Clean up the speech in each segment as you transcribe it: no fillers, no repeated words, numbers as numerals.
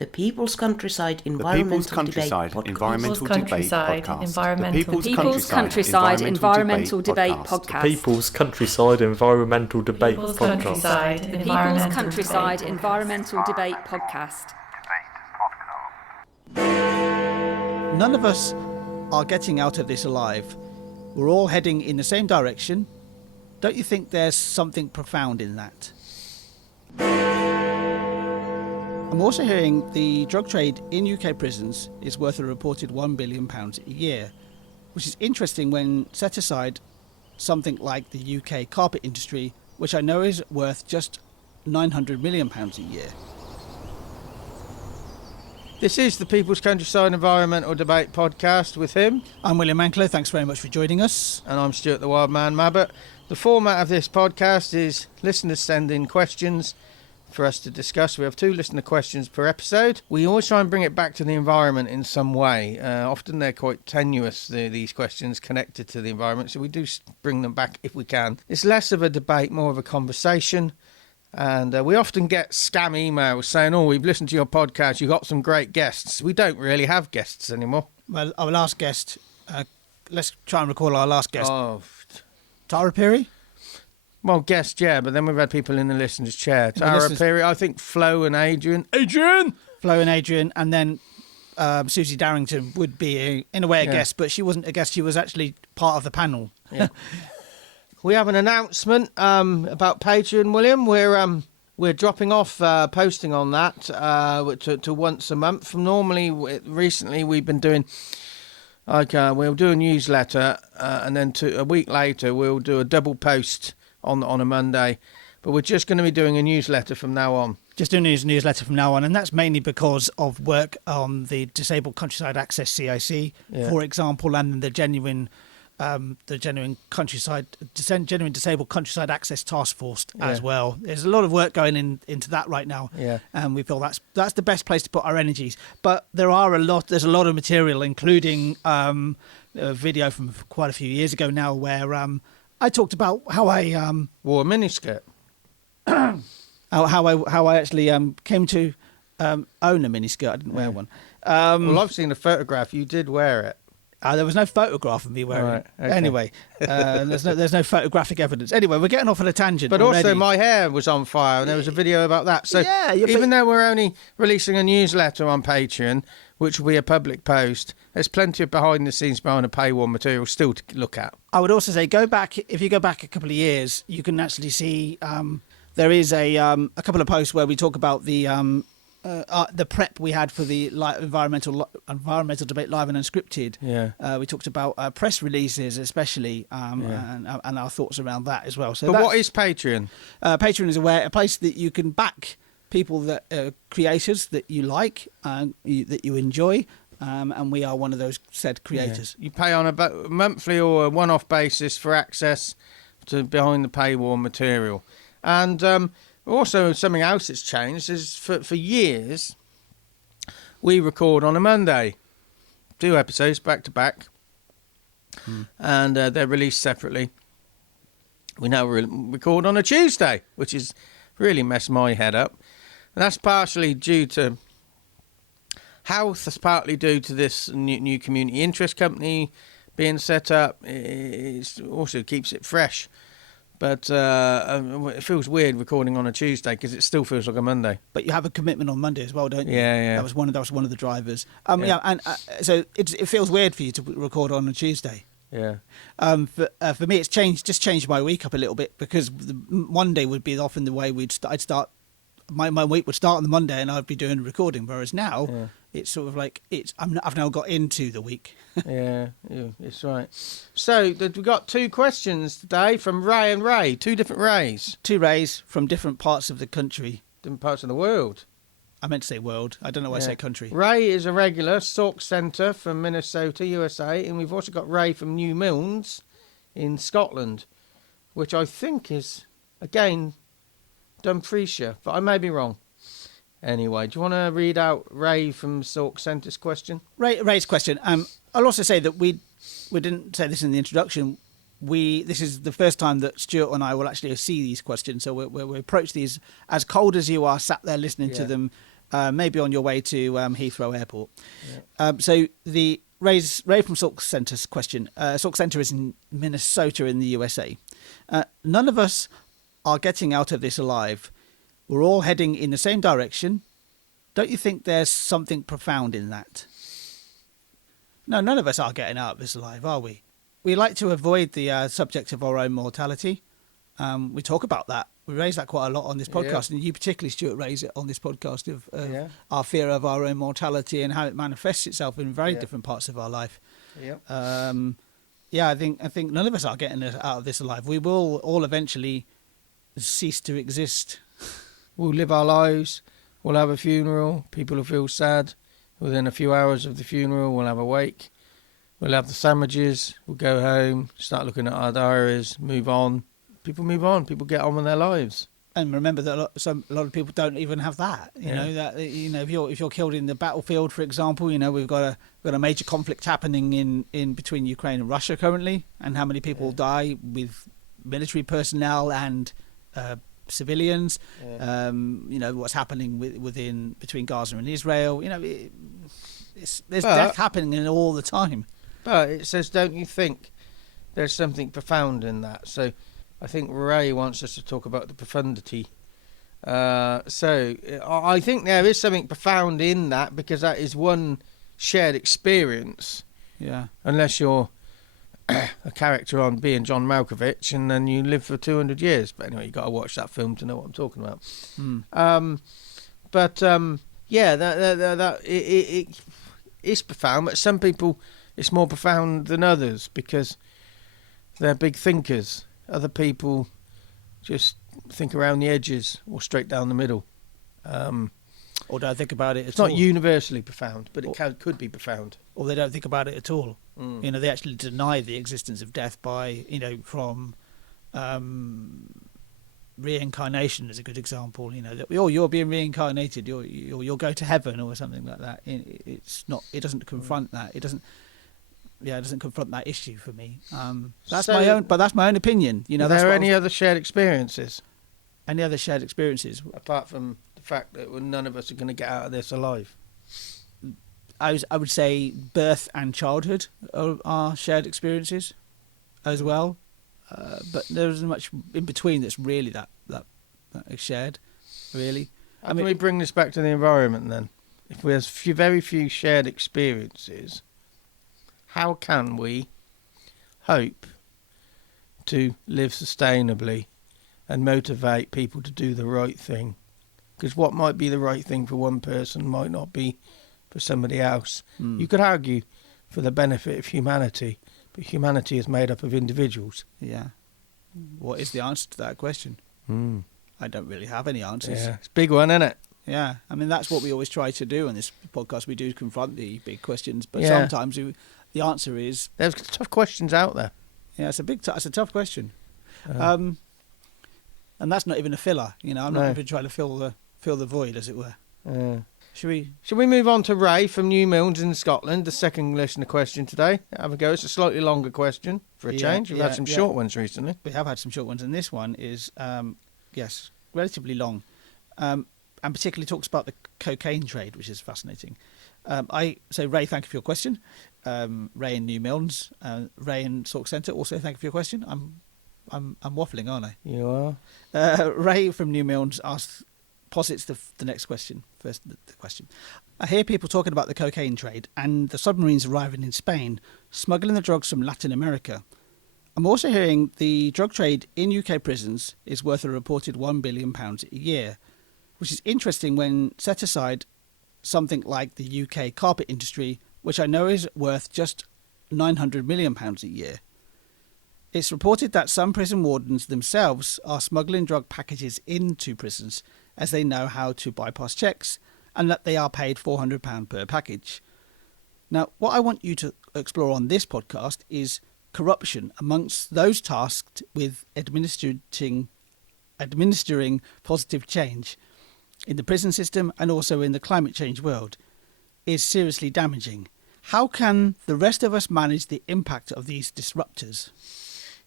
The People's Countryside Environmental Debate Podcast. People's Countryside Environmental Debate Podcast. People's Countryside Environmental Debate Podcast. The People's Countryside Environmental Debate Podcast. None of us are getting out of this alive. We're all heading in the same direction. Don't you think there's something profound in that? I'm also hearing the drug trade in UK prisons is worth a reported £1 billion a year, which is interesting when set aside something like the UK carpet industry, which I know is worth just £900 million a year. This is the People's Countryside Environmental Debate Podcast with him. I'm William Anklow, thanks very much for joining us. And I'm Stuart the Wild Man Mabbott. The format of this podcast is listeners send in questions for us to discuss. We have 2 listener questions per episode. We always try and bring it back to the environment in some way. Often they're quite tenuous, these questions connected to the environment, so we do bring them back if we can. It's less of a debate, more of a conversation. And we often get scam emails saying, oh, we've listened to your podcast, you've got some great guests. We don't really have guests anymore. Well, our last guest, let's try and recall our last guest. Oh, Tara Peary? Well, guest, yeah, but then we've had people in the listeners' chair. Tara Peary, I think Flo and Adrian. Flo and Adrian, and then Susie Darrington would be, in a way, a guest, but she wasn't a guest, she was actually part of the panel. Yeah. We have an announcement about Patreon, William. We're dropping off posting on that to once a month. From recently we've been doing we'll do a newsletter and then a week later we'll do a double post on a Monday. But we're just going to be doing a newsletter from now on. Just doing a newsletter from now on, and that's mainly because of work on the Disabled Countryside Access CIC, for example, and the genuine Disabled Countryside Access Task Force as well. There's a lot of work going into that right now, and we feel that's the best place to put our energies. But there's a lot of material, including a video from quite a few years ago now, where I talked about how I wore a miniskirt. how I actually came to own a miniskirt. I didn't wear one. Well, I've seen a photograph. You did wear it. There was no photograph of me wearing it. Okay. Anyway, there's no photographic evidence. Anyway, we're getting off on a tangent. But already. Also, my hair was on fire, and there was a video about that. So even though we're only releasing a newsletter on Patreon, which will be a public post, there's plenty of behind the scenes, behind the paywall material still to look at. I would also say if you go back a couple of years, you can actually see there is a couple of posts where we talk about the prep we had for the environmental debate live and unscripted. We talked about press releases especially, and our thoughts around that as well. So, but what is Patreon? Patreon is a place that you can back people that creators that you like, that you enjoy, and we are one of those said creators. You pay on a monthly or a one-off basis for access to behind the paywall material, and also, something else that's changed is for years, we record on a Monday, 2 episodes back to back, and they're released separately. We now record on a Tuesday, which has really messed my head up. And that's partially due to health, that's partly due to this new community interest company being set up. It also keeps it fresh. But it feels weird recording on a Tuesday because it still feels like a Monday. But you have a commitment on Monday as well, don't you? Yeah. That was one of the drivers. So it feels weird for you to record on a Tuesday. Yeah. For me, it's changed my week up a little bit because the Monday would be often the way I'd start. My week would start on the Monday and I'd be doing recording, whereas now it's sort of like I've now got into the week. yeah, it's right. So we've got 2 questions today from Ray and Ray, 2 different Rays. 2 Rays from different parts of the country. Different parts of the world. I meant to say world. I don't know why I say country. Ray is a regular, Sauk Centre from Minnesota, USA, and we've also got Ray from New Milnes in Scotland, which I think is, again, Dumfriesshire, but I may be wrong. Anyway, do you want to read out Ray from Sauk Centre's question? Ray's question. I'll also say that we didn't say this in the introduction. This is the first time that Stuart and I will actually see these questions. So we approach these as cold as you are, sat there listening to them. maybe on your way to Heathrow Airport. Yeah. So the Ray from Sauk Centre's question. Sauk Centre is in Minnesota in the USA. None of us are getting out of this alive. We're all heading in the same direction. Don't you think there's something profound in that? No, none of us are getting out of this alive, are we? We like to avoid the subject of our own mortality. We talk about that. We raise that quite a lot on this podcast, and you particularly, Stuart, raise it on this podcast of our fear of our own mortality and how it manifests itself in very different parts of our life. I think none of us are getting out of this alive. We will all eventually cease to exist. We'll live our lives. We'll have a funeral. People will feel sad. Within a few hours of the funeral, we'll have a wake. We'll have the sandwiches. We'll go home, start looking at our diaries, move on. People move on. People get on with their lives. And remember that a lot of people don't even have that. You know that if you're killed in the battlefield, for example, we've got a major conflict happening in between Ukraine and Russia currently, and how many people die with military personnel and civilians. What's happening between Gaza and Israel. There's death happening all the time. But it says, don't you think there's something profound in that? So I think Ray wants us to talk about the profundity. So I think there is something profound in that, because that is one shared experience. Yeah. Unless you're a character on Being John Malkovich, and then you live for 200 years. But anyway, you got to watch that film to know what I'm talking about. It is profound. But some people, it's more profound than others because they're big thinkers. Other people just think around the edges or straight down the middle. Or don't think about it at all. It's not universally profound, but it could be profound. Or they don't think about it at all. They actually deny the existence of death by, from reincarnation is a good example. That you're being reincarnated, you'll go to heaven or something like that. It's not. It doesn't confront that. It doesn't. Yeah, it doesn't confront that issue for me. That's my own opinion. Are there any other shared experiences? Any other shared experiences apart from the fact that none of us are going to get out of this alive? I would say birth and childhood are shared experiences as well, but there isn't much in between that's really that is shared. Really, how can we bring this back to the environment then? If there's very few shared experiences, how can we hope to live sustainably and motivate people to do the right thing? Because what might be the right thing for one person might not be for somebody else. You could argue for the benefit of humanity, but humanity is made up of individuals. Yeah. What is the answer to that question? I don't really have any answers. Yeah, it's a big one, isn't it? Yeah, that's what we always try to do on this podcast. We do confront the big questions, but sometimes the answer is... There's tough questions out there. Yeah, it's a tough question. And that's not even a filler. I'm not even trying to fill the void, as it were. Should we move on to Ray from New Milnes in Scotland, the second listener question today? Have a go. It's a slightly longer question for a change. We've had some short ones recently. We have had some short ones, and this one is, relatively long, and particularly talks about the cocaine trade, which is fascinating. Ray, thank you for your question. Ray in New Milnes, Ray in Sauk Centre, also thank you for your question. I'm waffling, aren't I? You are. Ray from New Milnes posits the next question. First, the question. I hear people talking about the cocaine trade and the submarines arriving in Spain, smuggling the drugs from Latin America. I'm also hearing the drug trade in UK prisons is worth a reported £1 billion a year, which is interesting when set aside something like the UK carpet industry, which I know is worth just £900 million a year. It's reported that some prison wardens themselves are smuggling drug packages into prisons as they know how to bypass checks, and that they are paid £400 per package. Now, what I want you to explore on this podcast is corruption amongst those tasked with administering positive change in the prison system and also in the climate change world is seriously damaging. How can the rest of us manage the impact of these disruptors?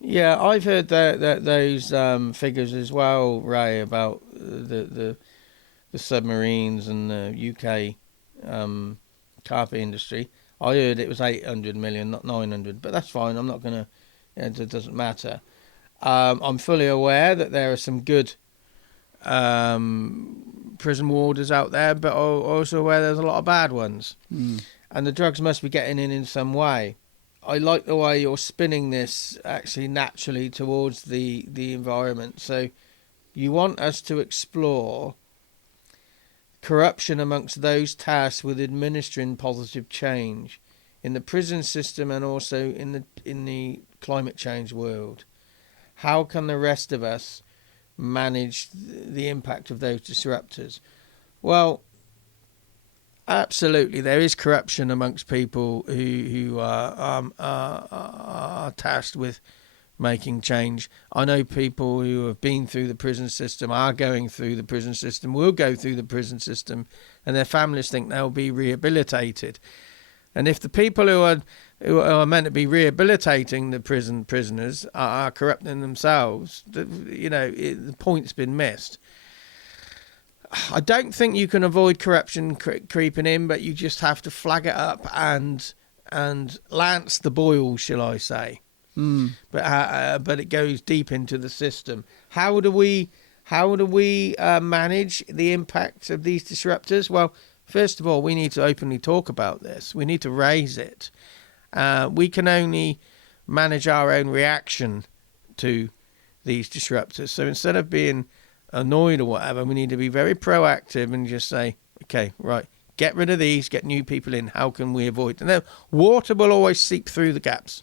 Yeah, I've heard that those figures as well, Ray, about the the submarines and the UK carpet industry. I heard it was 800 million, not 900, but that's fine. I'm not going to, it doesn't matter. I'm fully aware that there are some good prison warders out there, but also aware there's a lot of bad ones. And the drugs must be getting in some way. I like the way you're spinning this actually naturally towards the environment. So you want us to explore corruption amongst those tasked with administering positive change in the prison system and also in the climate change world. How can the rest of us manage the impact of those disruptors? Well, absolutely, there is corruption amongst people who are tasked with making change. I know people who have been through the prison system, are going through the prison system, will go through the prison system, and their families think they'll be rehabilitated. And if the people who are meant to be rehabilitating the prisoners are corrupting themselves, the point's been missed. I don't think you can avoid corruption creeping in, but you just have to flag it up and lance the boils, shall I say? But it goes deep into the system. How do we manage the impact of these disruptors? Well, first of all, we need to openly talk about this. We need to raise it. We can only manage our own reaction to these disruptors. So instead of being annoyed or whatever, we need to be very proactive and just say, okay, right, get rid of these, get new people in. How can we avoid? And then water will always seep through the gaps.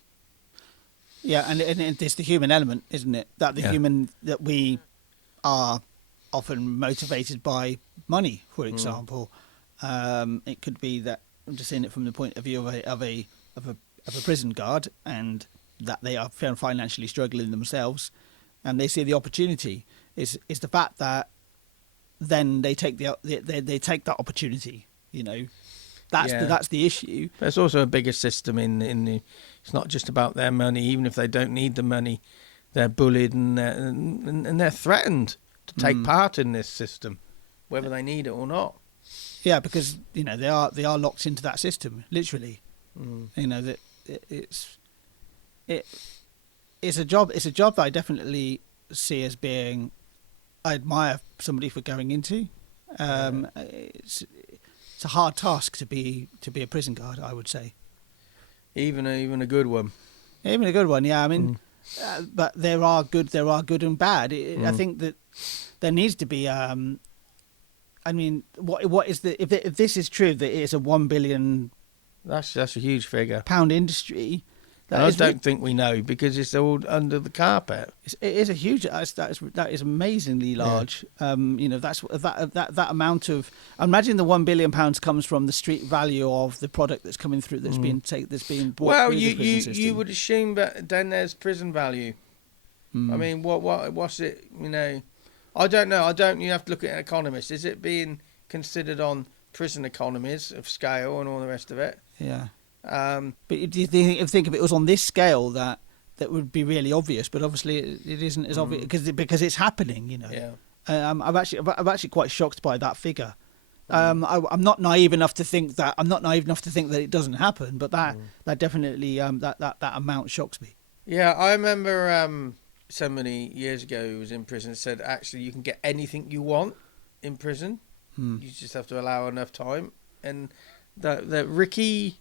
Yeah, and it's the human element, isn't it? That that we are often motivated by money, for example. It could be that I'm just seeing it from the point of view of a prison guard, and that they are financially struggling themselves, and they see the opportunity. Is the fact that then they take they take that opportunity. That's the issue. There's also a bigger system in the. It's not just about their money. Even if they don't need the money, they're bullied and they're threatened to take part in this system, whether they need it or not. Yeah, because they are locked into that system, literally. That it's a job. It's a job that I definitely see as being. I admire somebody for going into. It's a hard task to be a prison guard, I would say. Even a good one. Even a good one, yeah. I mean, but there are good and bad. I think that there needs to be. I mean, what is the if this is true that it's a £1 billion. That's a huge figure. Pound industry. I don't think we know because it's all under the carpet. It is a huge. That is amazingly large. Yeah. That's that amount of. Imagine the £1 billion comes from the street value of the product that's coming through that's being bought. Well, through the prison system. You would assume that then there's prison value. I mean, what's it? I don't know. You have to look at an economist. Is it being considered on prison economies of scale and all the rest of it? Yeah. But do you think if it was on this scale that would be really obvious? But obviously it isn't as obvious because it's happening. Yeah. I'm actually quite shocked by that figure. I'm not naive enough to think that it doesn't happen. But that definitely that amount shocks me. Yeah, I remember so many years ago who was in prison said actually you can get anything you want in prison. You just have to allow enough time. And the Ricky,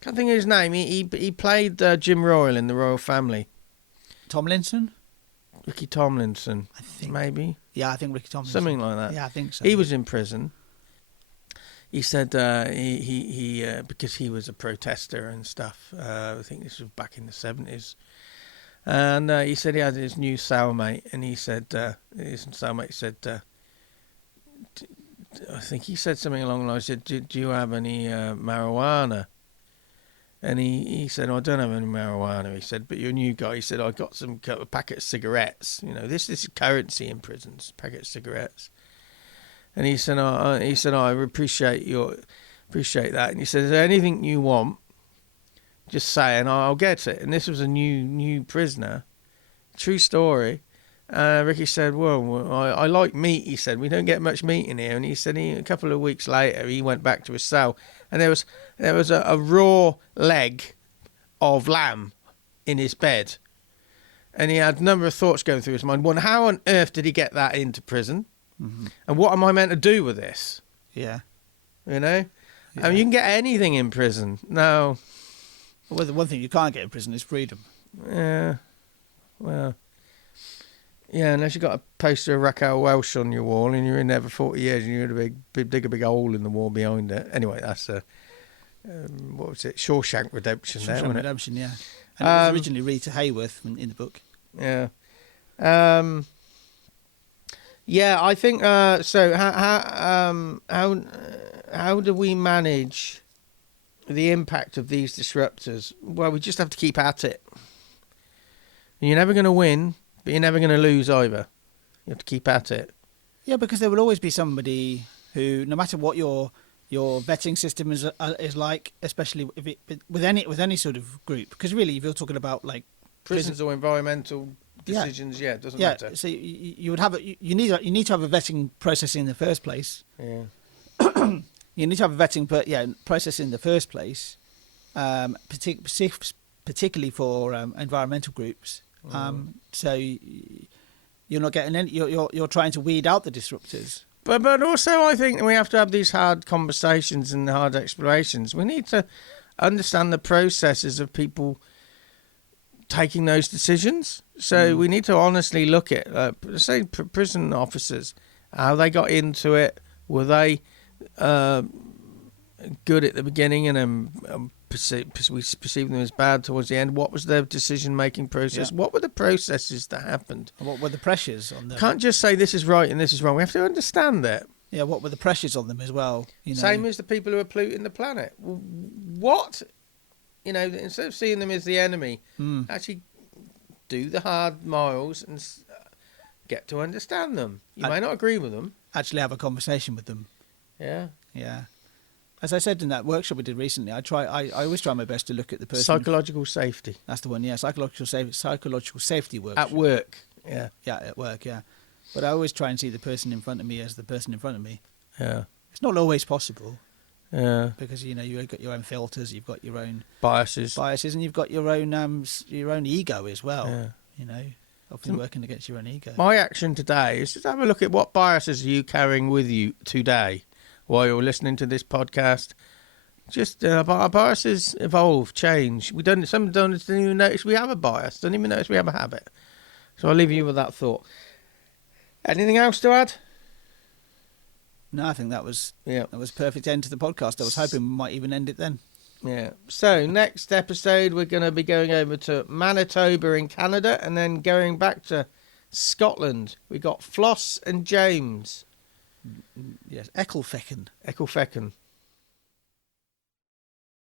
can't think of his name. He played Jim Royal in the Royal Family. Tomlinson? Ricky Tomlinson, I think. Maybe. Yeah, I think Ricky Tomlinson. Something like that. Yeah, I think so. He was in prison. He said he because he was a protester and stuff. I think this was back in the 70s. And he said he had his new cellmate, and he said his cellmate said. I think he said something along the lines. He said, do you have any marijuana? And he said, I don't have any marijuana. He said, but you're a new guy. He said, I got a packet of cigarettes. This is currency in prisons, packet of cigarettes. And he said, I appreciate that. And he said, is there anything you want? Just say, and I'll get it. And this was a new prisoner, true story. Ricky said, well, I like meat, he said. We don't get much meat in here. And he said a couple of weeks later, he went back to his cell, and there was a raw leg of lamb in his bed. And he had a number of thoughts going through his mind. One, how on earth did he get that into prison? Mm-hmm. And what am I meant to do with this? Yeah. You know? Yeah. I mean, you can get anything in prison. No. Well, the one thing you can't get in prison is freedom. Yeah. Well. Yeah, unless you've got a poster of Raquel Welch on your wall and you're in there for 40 years and you're going to dig a big hole in the wall behind it. Anyway, that's what was it? Shawshank Redemption. Shawshank Redemption, yeah. And it was originally Rita Hayworth in the book. Yeah. Yeah, I think so. How do we manage the impact of these disruptors? Well, we just have to keep at it. You're never going to win, but you're never going to lose either. You have to keep at it. Yeah, because there will always be somebody who, no matter what your vetting system is like, especially with any sort of group, because really, if you're talking about like prisons or environmental decisions, it doesn't matter. So you would have you need to have a vetting process in the first place. Yeah. You need to have a vetting process in the first place, particularly for environmental groups. So you're not getting any. You're trying to weed out the disruptors. But also, I think we have to have these hard conversations and hard explorations. We need to understand the processes of people taking those decisions. So we need to honestly look at, say, prison officers, how they got into it. Were they good at the beginning and then we perceived them as bad towards the end? What was their decision-making process? Yeah. What were the processes that happened? And what were the pressures on them? Can't just say this is right and this is wrong. We have to understand that. Yeah, what were the pressures on them as well? Same as the people who are polluting the planet. What? Instead of seeing them as the enemy, actually do the hard miles and get to understand them. You may not agree with them. Actually have a conversation with them. Yeah. Yeah. As I said in that workshop we did recently, I always try my best to look at the person. Psychological safety. That's the one, yeah. Psychological safety work. At work, yeah. Yeah, at work, yeah. But I always try and see the person in front of me as the person in front of me. Yeah. It's not always possible. Yeah. Because you've got your own filters, you've got your own biases, and you've got your own ego as well. Yeah. Often working against your own ego. My action today is just have a look at what biases are you carrying with you today while you're listening to this podcast. Just our biases evolve, change. Some don't even notice we have a bias. Don't even notice we have a habit. So I'll leave you with that thought. Anything else to add? No, I think that was perfect end to the podcast. I was hoping we might even end it then. Yeah. So next episode we're going to be going over to Manitoba in Canada and then going back to Scotland. We got Floss and James. Yes, Ecclefechan.